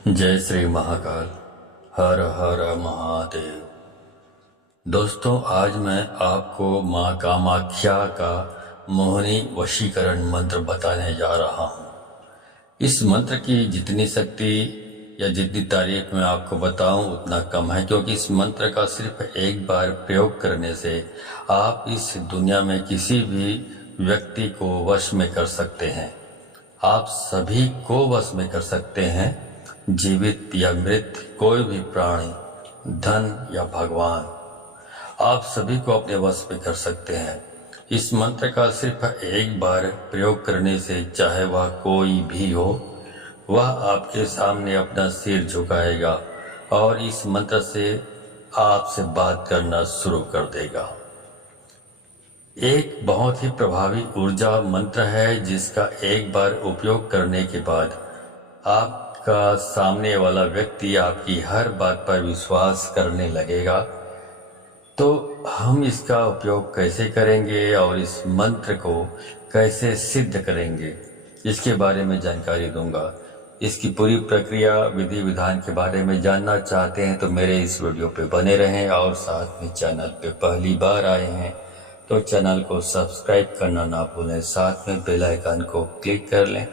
जय श्री महाकाल। हर हर महादेव। दोस्तों, आज मैं आपको माँ कामाख्या का मोहिनी वशीकरण मंत्र बताने जा रहा हूँ। इस मंत्र की जितनी शक्ति या जितनी तारीफ मैं आपको बताऊं उतना कम है, क्योंकि इस मंत्र का सिर्फ एक बार प्रयोग करने से आप इस दुनिया में किसी भी व्यक्ति को वश में कर सकते हैं। आप सभी को वश में कर सकते हैं, जीवित या मृत, कोई भी प्राणी, धन या भगवान, आप सभी को अपने वश में कर सकते हैं। इस मंत्र का सिर्फ एक बार प्रयोग करने से चाहे वह कोई भी हो, वह आपके सामने अपना सिर झुकाएगा और इस मंत्र से आपसे बात करना शुरू कर देगा। एक बहुत ही प्रभावी ऊर्जा मंत्र है, जिसका एक बार उपयोग करने के बाद आपका सामने वाला व्यक्ति आपकी हर बात पर विश्वास करने लगेगा। तो हम इसका उपयोग कैसे करेंगे और इस मंत्र को कैसे सिद्ध करेंगे, इसके बारे में जानकारी दूंगा। इसकी पूरी प्रक्रिया, विधि विधान के बारे में जानना चाहते हैं तो मेरे इस वीडियो पे बने रहें, और साथ में चैनल पे पहली बार आए हैं तो चैनल को सब्सक्राइब करना ना भूलें। साथ में बेल आइकन को क्लिक कर लें।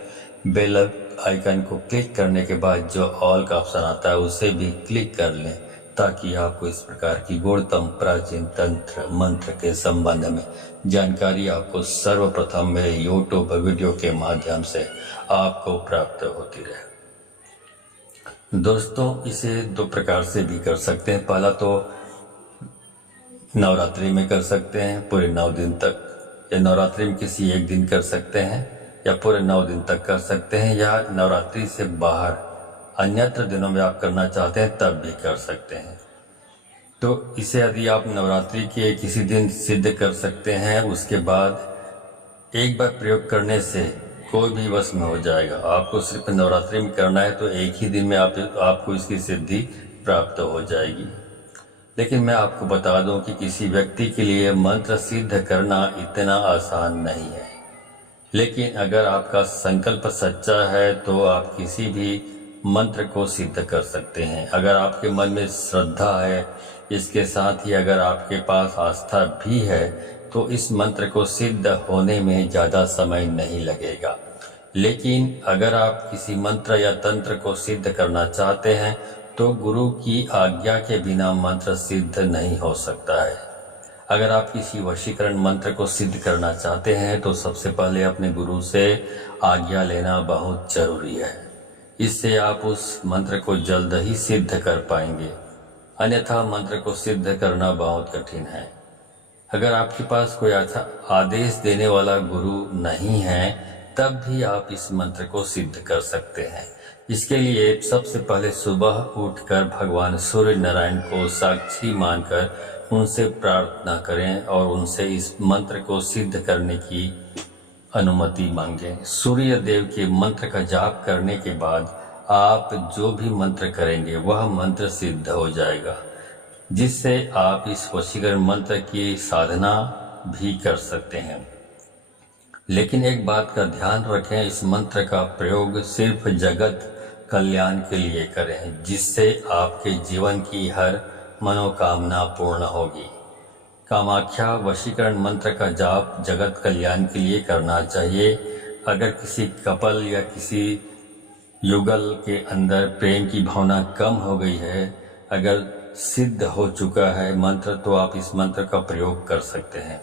बेल आइकन को क्लिक करने के बाद जो ऑल का ऑप्शन आता है उसे भी क्लिक कर लें, ताकि आपको इस प्रकार की गुणतम प्राचीन तंत्र मंत्र के संबंध में जानकारी आपको सर्वप्रथम मेरे यूट्यूब वीडियो के माध्यम से आपको प्राप्त होती रहे। दोस्तों, इसे दो प्रकार से भी कर सकते हैं। पहला तो नवरात्रि में कर सकते हैं पूरे 9 दिन तक, या नवरात्रि में किसी एक दिन कर सकते हैं, या पूरे 9 दिन तक कर सकते हैं, या नवरात्रि से बाहर अन्यत्र दिनों में आप करना चाहते हैं तब भी कर सकते हैं। तो इसे यदि आप नवरात्रि के किसी दिन सिद्ध कर सकते हैं, उसके बाद एक बार प्रयोग करने से कोई भी वश में हो जाएगा। आपको सिर्फ नवरात्रि में करना है तो एक ही दिन में आपको इसकी सिद्धि प्राप्त हो जाएगी। लेकिन मैं आपको बता दूं कि किसी व्यक्ति के लिए मंत्र सिद्ध करना इतना आसान नहीं है। लेकिन अगर आपका संकल्प सच्चा है तो आप किसी भी मंत्र को सिद्ध कर सकते हैं। अगर आपके मन में श्रद्धा है, इसके साथ ही अगर आपके पास आस्था भी है, तो इस मंत्र को सिद्ध होने में ज़्यादा समय नहीं लगेगा। लेकिन अगर आप किसी मंत्र या तंत्र को सिद्ध करना चाहते हैं तो गुरु की आज्ञा के बिना मंत्र सिद्ध नहीं हो सकता है। अगर आप किसी वशीकरण मंत्र को सिद्ध करना चाहते हैं तो सबसे पहले अपने गुरु से आज्ञा लेना बहुत जरूरी है। इससे आप उस मंत्र को जल्द ही सिद्ध कर पाएंगे, अन्यथा मंत्र को सिद्ध करना बहुत कठिन है। अगर आपके पास कोई अच्छा आदेश देने वाला गुरु नहीं है, तब भी आप इस मंत्र को सिद्ध कर सकते हैं। इसके लिए सबसे पहले सुबह उठकर भगवान सूर्य नारायण को साक्षी मानकर उनसे प्रार्थना करें और उनसे इस मंत्र को सिद्ध करने की अनुमति मांगें। सूर्य देव के मंत्र का जाप करने के बाद आप जो भी मंत्र करेंगे वह मंत्र सिद्ध हो जाएगा, जिससे आप इस वशीकरण मंत्र की साधना भी कर सकते हैं। लेकिन एक बात का ध्यान रखें, इस मंत्र का प्रयोग सिर्फ जगत कल्याण के लिए करें, जिससे आपके जीवन की हर मनोकामना पूर्ण होगी। कामाख्या वशीकरण मंत्र का जाप जगत कल्याण के लिए करना चाहिए। अगर किसी कपल या किसी युगल के अंदर प्रेम की भावना कम हो गई है, अगर सिद्ध हो चुका है मंत्र, तो आप इस मंत्र का प्रयोग कर सकते हैं।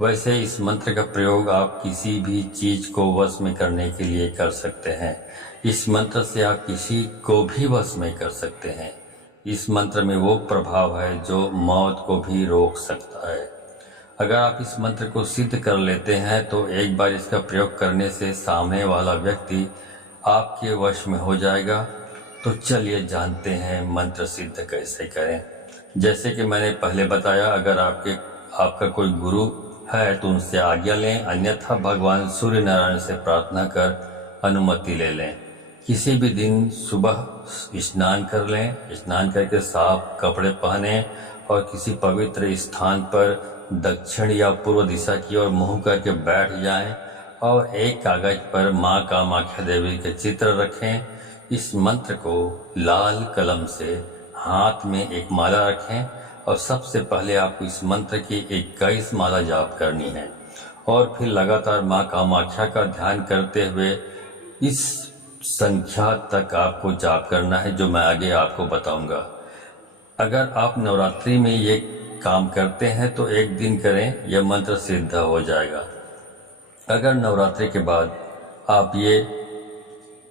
वैसे इस मंत्र का प्रयोग आप किसी भी चीज को वश में करने के लिए कर सकते हैं। इस मंत्र से आप किसी को भी वश में कर सकते हैं। इस मंत्र में वो प्रभाव है जो मौत को भी रोक सकता है। अगर आप इस मंत्र को सिद्ध कर लेते हैं तो एक बार इसका प्रयोग करने से सामने वाला व्यक्ति आपके वश में हो जाएगा। तो चलिए जानते हैं मंत्र सिद्ध कैसे करें। जैसे कि मैंने पहले बताया, अगर आपका कोई गुरु है तो उनसे आज्ञा लें, अन्यथा भगवान सूर्य नारायण से प्रार्थना कर अनुमति ले लें। किसी भी दिन सुबह स्नान कर लें, स्नान करके साफ कपड़े पहने और किसी पवित्र स्थान पर दक्षिण या पूर्व दिशा की ओर मुंह करके बैठ जाएं और एक कागज पर माँ कामाख्या देवी के चित्र रखें। इस मंत्र को लाल कलम से हाथ में एक माला रखें और सबसे पहले आपको इस मंत्र की 21 माला जाप करनी है और फिर लगातार माँ कामाख्या का ध्यान करते हुए इस संख्या तक आपको जाप करना है जो मैं आगे आपको बताऊंगा। अगर आप नवरात्रि में ये काम करते हैं तो एक दिन करें, यह मंत्र सिद्ध हो जाएगा। अगर नवरात्रि के बाद आप ये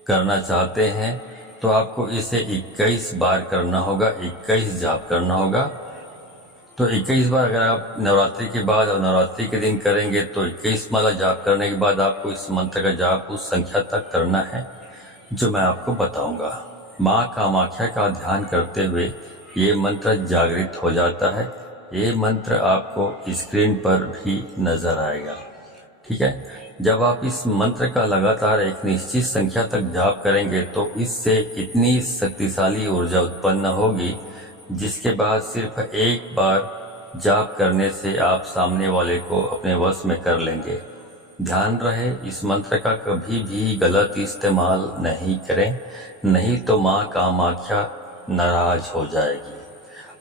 करना चाहते हैं तो आपको इसे 21 बार करना होगा, 21 जाप करना होगा। तो 21 बार अगर आप नवरात्रि के बाद और नवरात्रि के दिन करेंगे तो 21 माला जाप करने के बाद आपको इस मंत्र का जाप उस संख्या तक करना है जो मैं आपको बताऊंगा। माँ कामाख्या का ध्यान करते हुए ये मंत्र जागृत हो जाता है। ये मंत्र आपको स्क्रीन पर भी नजर आएगा, ठीक है। जब आप इस मंत्र का लगातार एक निश्चित संख्या तक जाप करेंगे तो इससे इतनी शक्तिशाली ऊर्जा उत्पन्न होगी जिसके बाद सिर्फ एक बार जाप करने से आप सामने वाले को अपने वश में कर लेंगे। ध्यान रहे, इस मंत्र का कभी भी गलत इस्तेमाल नहीं करें, नहीं तो माँ कामाख्या नाराज हो जाएगी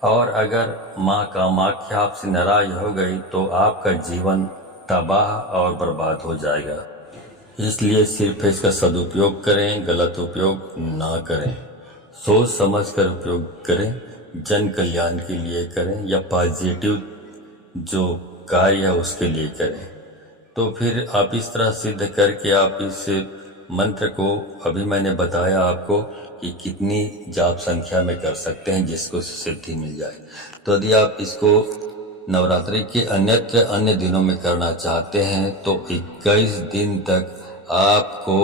और अगर माँ कामाख्या आपसे नाराज हो गई तो आपका जीवन तबाह और बर्बाद हो जाएगा। इसलिए सिर्फ इसका सदुपयोग करें, गलत उपयोग ना करें। सोच समझ कर उपयोग करें, जन कल्याण के लिए करें या पॉजिटिव जो कार्य है उसके लिए करें। तो फिर आप इस तरह सिद्ध करके आप इस मंत्र को, अभी मैंने बताया आपको कि कितनी जाप संख्या में कर सकते हैं जिसको सिद्धि मिल जाए। तो यदि आप इसको नवरात्रि के अन्य दिनों में करना चाहते हैं तो 21 दिन तक आपको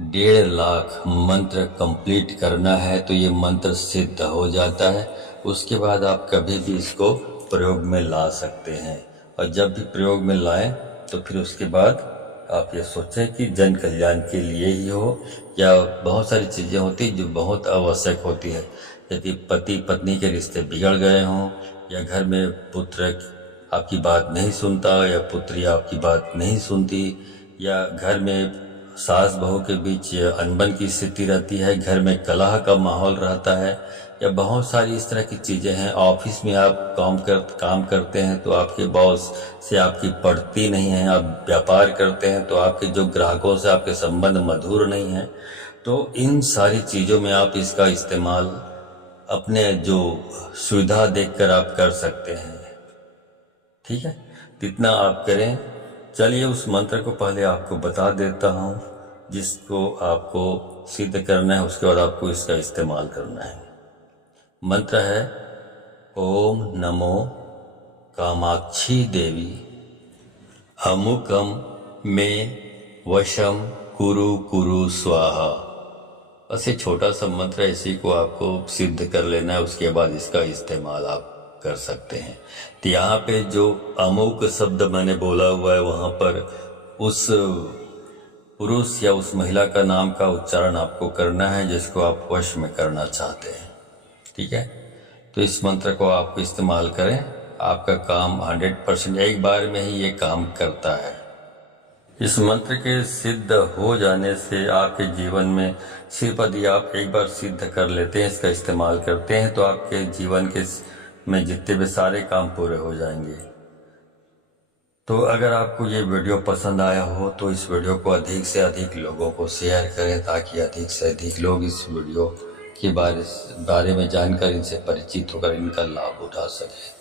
1.5 लाख मंत्र कंप्लीट करना है तो ये मंत्र सिद्ध हो जाता है। उसके बाद आप कभी भी इसको प्रयोग में ला सकते हैं और जब भी प्रयोग में लाएं तो फिर उसके बाद आप ये सोचें कि जन कल्याण के लिए ही हो या बहुत सारी चीज़ें होती जो बहुत आवश्यक होती है। यदि पति पत्नी के रिश्ते बिगड़ गए हों या घर में पुत्र आपकी बात नहीं सुनता या पुत्री आपकी बात नहीं सुनती या घर में सास बहू के बीच अनबन की स्थिति रहती है, घर में कलह का माहौल रहता है या बहुत सारी इस तरह की चीज़ें हैं। ऑफिस में आप काम करते हैं तो आपके बॉस से आपकी पड़ती नहीं है, आप व्यापार करते हैं तो आपके जो ग्राहकों से आपके संबंध मधुर नहीं है। तो इन सारी चीज़ों में आप इसका इस्तेमाल अपने जो सुविधा देखकर आप कर सकते हैं, ठीक है। जितना आप करें। चलिए उस मंत्र को पहले आपको बता देता हूँ जिसको आपको सिद्ध करना है, उसके बाद आपको इसका इस्तेमाल करना है। मंत्र है ओम नमो कामाक्षी देवी अमुकम में वशम कुरु कुरु स्वाहा। बस ये छोटा सा मंत्र है, इसी को आपको सिद्ध कर लेना है, उसके बाद इसका इस्तेमाल आप कर सकते हैं। तो यहाँ पे जो अमुक शब्द मैंने बोला हुआ है वहाँ पर उस पुरुष या उस महिला का नाम का उच्चारण आपको करना है जिसको आप वश में करना चाहते हैं, ठीक है। तो इस मंत्र को आप इस्तेमाल करें, आपका काम 100% एक बार में ही ये काम करता है। इस मंत्र के सिद्ध हो जाने से आपके जीवन में सिर्फ यदि आप एक बार सिद्ध कर लेते हैं, इसका इस्तेमाल करते हैं तो आपके जीवन के में जितने भी सारे काम पूरे हो जाएंगे। तो अगर आपको ये वीडियो पसंद आया हो तो इस वीडियो को अधिक से अधिक लोगों को शेयर करें ताकि अधिक से अधिक लोग इस वीडियो के बारे में जानकर इनसे परिचित होकर इनका लाभ उठा सकें।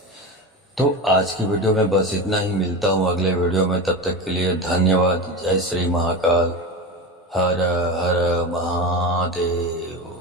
तो आज की वीडियो में बस इतना ही। मिलता हूँ अगले वीडियो में, तब तक के लिए धन्यवाद। जय श्री महाकाल। हर हर महादेव।